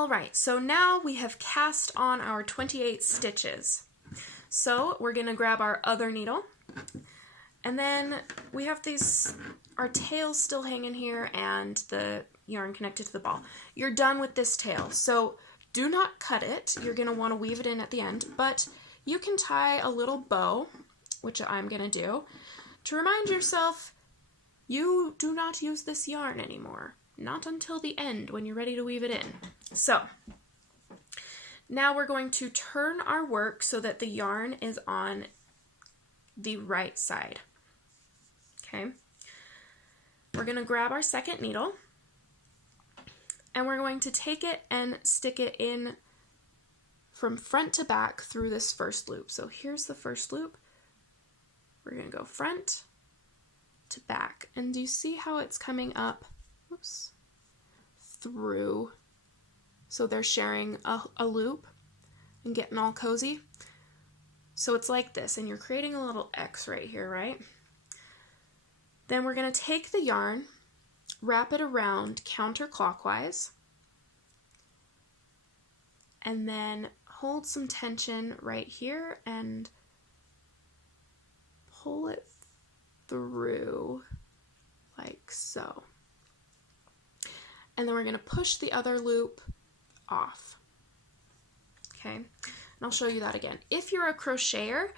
All right, so now we have cast on our 28 stitches. So we're gonna grab our other needle, and then we have our tails still hanging here and the yarn connected to the ball. You're done with this tail, so do not cut it. You're gonna wanna weave it in at the end, but you can tie a little bow, which I'm gonna do, to remind yourself you do not use this yarn anymore. Not until the end when you're ready to weave it in. So now we're going to turn our work so that the yarn is on the right side. Okay. We're going to grab our second needle and we're going to take it and stick it in from front to back through this first loop. So here's the first loop. We're going to go front to back. And do you see how it's coming up? Oops. Through. So they're sharing a loop and getting all cozy. So it's like this, and you're creating a little X right here, right? Then we're going to take the yarn, wrap it around counterclockwise, and then hold some tension right here and pull it through like so. And then we're going to push the other loop off. Okay, and I'll show you that again. If you're a crocheter,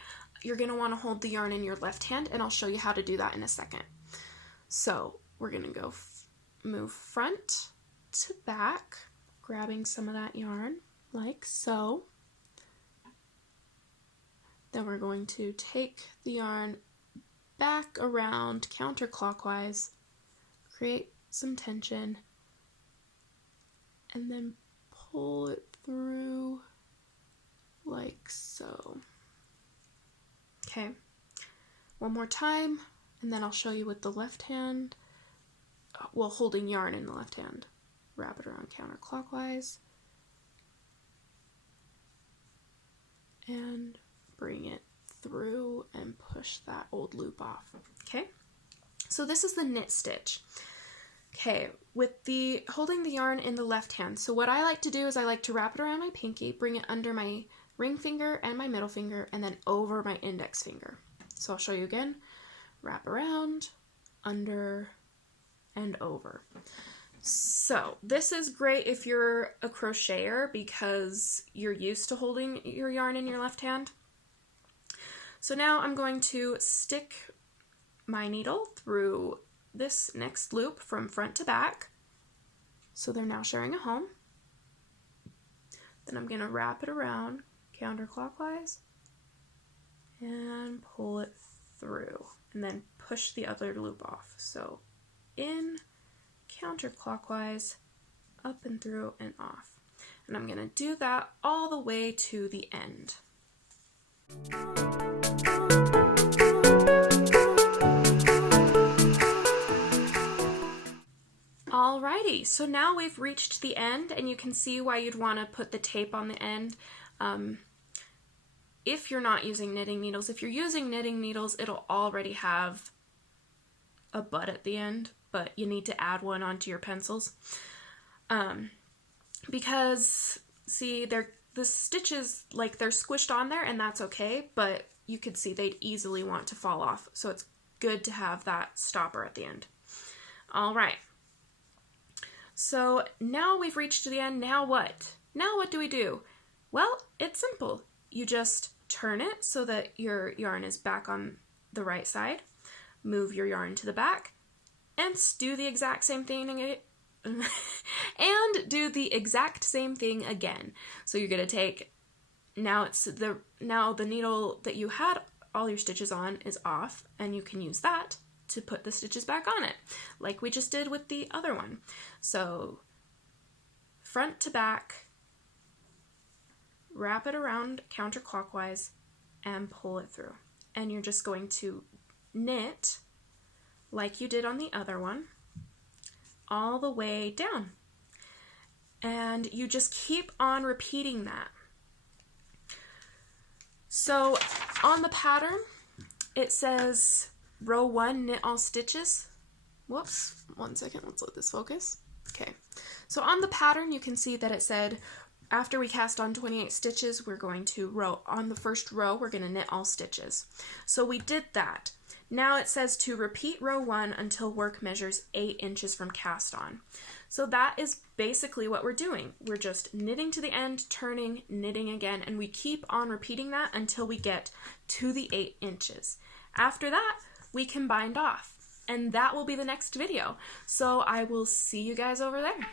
you're going to want to hold the yarn in your left hand, and I'll show you how to do that in a second. So we're going to go move front to back, grabbing some of that yarn like so. Then we're going to take the yarn back around counterclockwise, create some tension, and then pull it through like so. Okay, one more time, and then I'll show you with the left hand, well, holding yarn in the left hand. Wrap it around counterclockwise and bring it through and push that old loop off. Okay, so this is the knit stitch. Okay, with the holding the yarn in the left hand, so what I like to do is I like to wrap it around my pinky, bring it under my ring finger and my middle finger, and then over my index finger. So I'll show you again. Wrap around, under, and over. So this is great if you're a crocheter because you're used to holding your yarn in your left hand. So now I'm going to stick my needle through this next loop from front to back. So they're now sharing a home. Then I'm going to wrap it around counterclockwise and pull it through, and then push the other loop off. So in, counterclockwise, up and through and off. And I'm going to do that all the way to the end. Alrighty, so now we've reached the end, and you can see why you'd want to put the tape on the end. If you're not using knitting needles. If you're using knitting needles, it'll already have a butt at the end, but you need to add one onto your pencils. Because, see, the stitches, like, they're squished on there, and that's okay, but you could see they'd easily want to fall off, so it's good to have that stopper at the end. Alright. So now we've reached the end. Now what? Now what do we do? Well, it's simple. You just turn it so that your yarn is back on the right side, move your yarn to the back, and do the exact same thing again. So you're going to take, now the needle that you had all your stitches on is off, and you can use that to put the stitches back on it, like we just did with the other one. So front to back, wrap it around counterclockwise, and pull it through. And you're just going to knit like you did on the other one, all the way down. And you just keep on repeating that. So on the pattern, it says row 1, knit all stitches. Whoops, one second, let's let this focus. Okay, So on the pattern, you can see that it said after we cast on 28 stitches, we're going to row. On the first row, we're going to knit all stitches. So we did that. Now it says to repeat row 1 until work measures 8 inches from cast on. So that is basically what we're doing. We're just knitting to the end, turning, knitting again, and we keep on repeating that until we get to the 8 inches. After that, we can bind off, and that will be the next video. So I will see you guys over there.